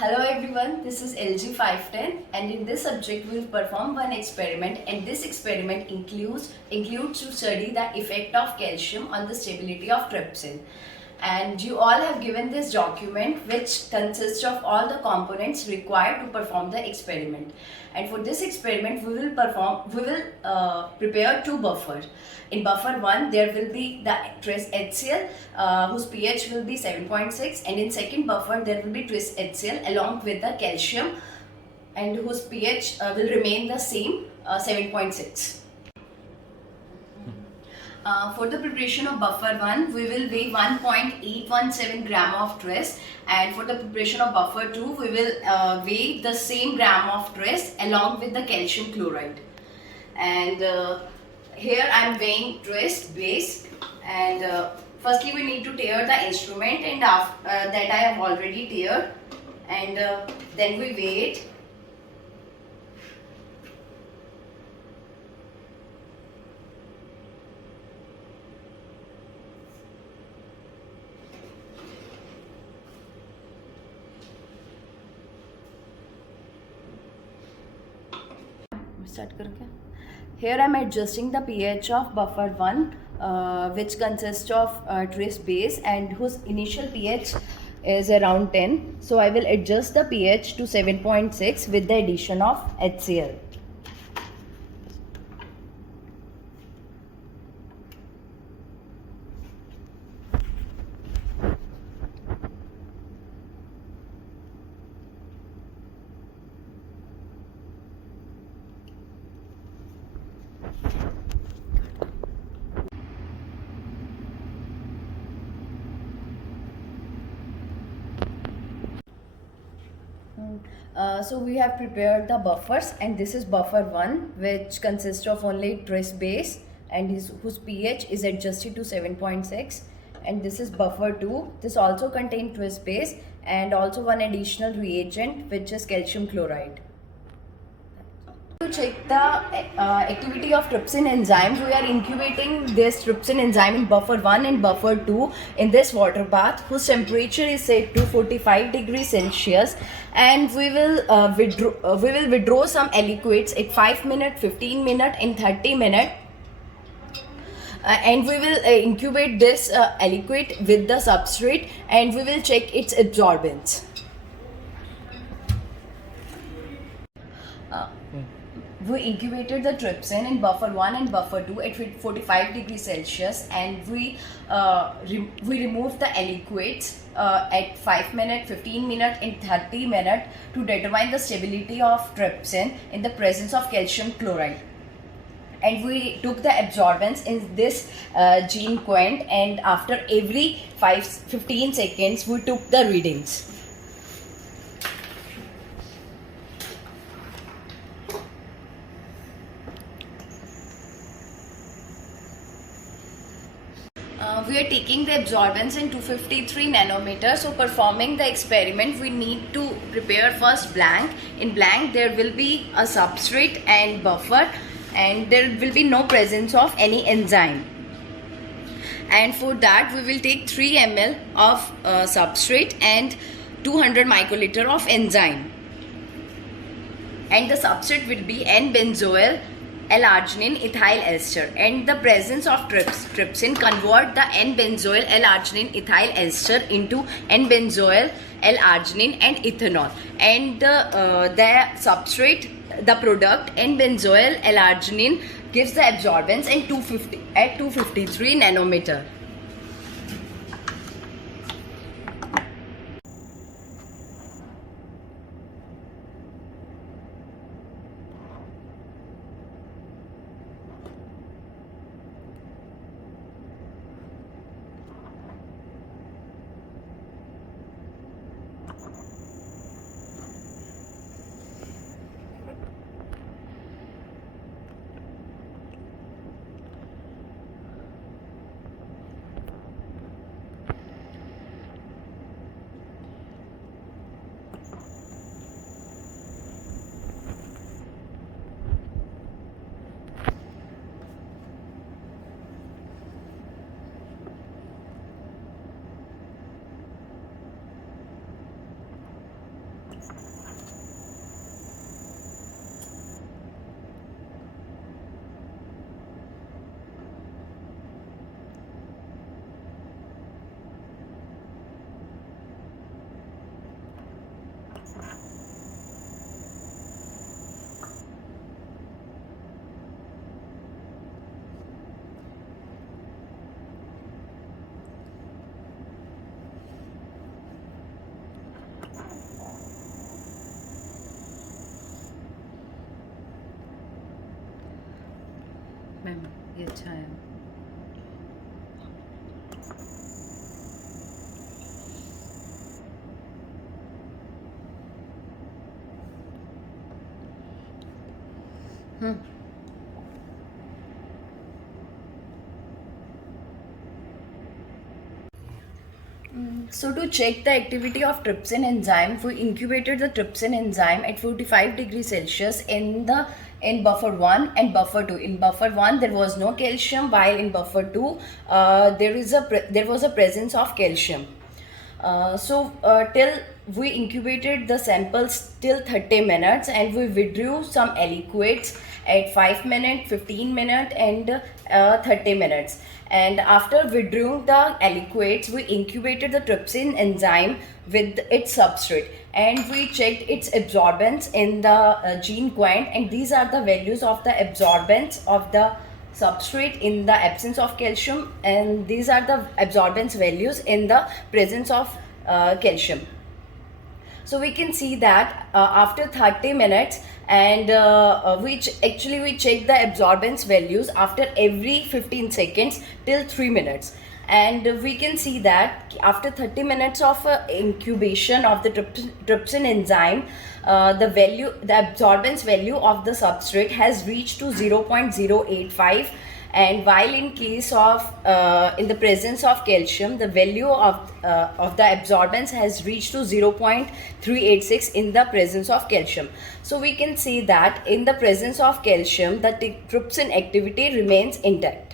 Hello everyone, this is LG510 and in this subject we will perform one experiment, and this experiment includes to study the effect of calcium on the stability of trypsin. And you all have given this document which consists of all the components required to perform the experiment. And for this experiment we will prepare two buffers. In buffer 1 there will be the trace HCl whose pH will be 7.6, and in second buffer there will be trace HCl along with the calcium and whose pH will remain the same, 7.6. For the preparation of buffer 1, we will weigh 1.817 gram of trace, and for the preparation of buffer 2, we will weigh the same gram of trace along with the calcium chloride. And here I am weighing trace base, and firstly we need to tear the instrument, and after that I have already teared, and then we weigh it. Here I am adjusting the pH of buffer 1, which consists of trace base and whose initial pH is around 10. So I will adjust the pH to 7.6 with the addition of HCl. So we have prepared the buffers, and this is buffer 1, which consists of only trace base and whose pH is adjusted to 7.6, and this is buffer 2. This also contains trace base and also one additional reagent, which is calcium chloride. To check the activity of trypsin enzyme, we are incubating this trypsin enzyme in buffer 1 and buffer 2 in this water bath whose temperature is set to 45 degrees Celsius, and we will withdraw some liquids at 5 minutes, 15 minutes and 30 minutes. And we will incubate this liquid with the substrate, and we will check its absorbance. We incubated the trypsin in buffer 1 and buffer 2 at 45 degrees Celsius, and we removed the liquids at 5 minutes, 15 minutes and 30 minutes to determine the stability of trypsin in the presence of calcium chloride. And we took the absorbance in this gene quant, and after every 15 seconds we took the readings. We are taking the absorbance in 253 nanometers. So performing the experiment, we need to prepare first blank. In blank there will be a substrate and buffer, and there will be no presence of any enzyme. And for that we will take 3 ml of substrate and 200 microliter of enzyme. And the substrate will be N-benzoyl L-arginine ethyl ester, and the presence of trypsin convert the N-benzoyl L-arginine ethyl ester into N-benzoyl L-arginine and ethanol, and the substrate, the product N-benzoyl L-arginine, gives the absorbance at 253 nanometer. Ma'am ये अच्छा है. So to check the activity of trypsin enzyme, we incubated the trypsin enzyme at 45 degrees Celsius in buffer 1 and buffer 2. In buffer 1 there was no calcium, while in buffer 2 there was a presence of calcium. Till we incubated the samples till 30 minutes, and we withdrew some aliquots at 5 minutes, 15 minutes and 30 minutes. And after withdrawing the aliquots, we incubated the trypsin enzyme with its substrate, and we checked its absorbance in the gene quant, and these are the values of the absorbance of the substrate in the absence of calcium, and these are the absorbance values in the presence of calcium. So we can see that after 30 minutes, and we check the absorbance values after every 15 seconds till 3 minutes, and we can see that after 30 minutes of incubation of the trypsin enzyme, the absorbance value of the substrate has reached to 0.085, and while in case of in the presence of calcium, the value of the absorbance has reached to 0.386 in the presence of calcium. So we can see that in the presence of calcium, the trypsin activity remains intact.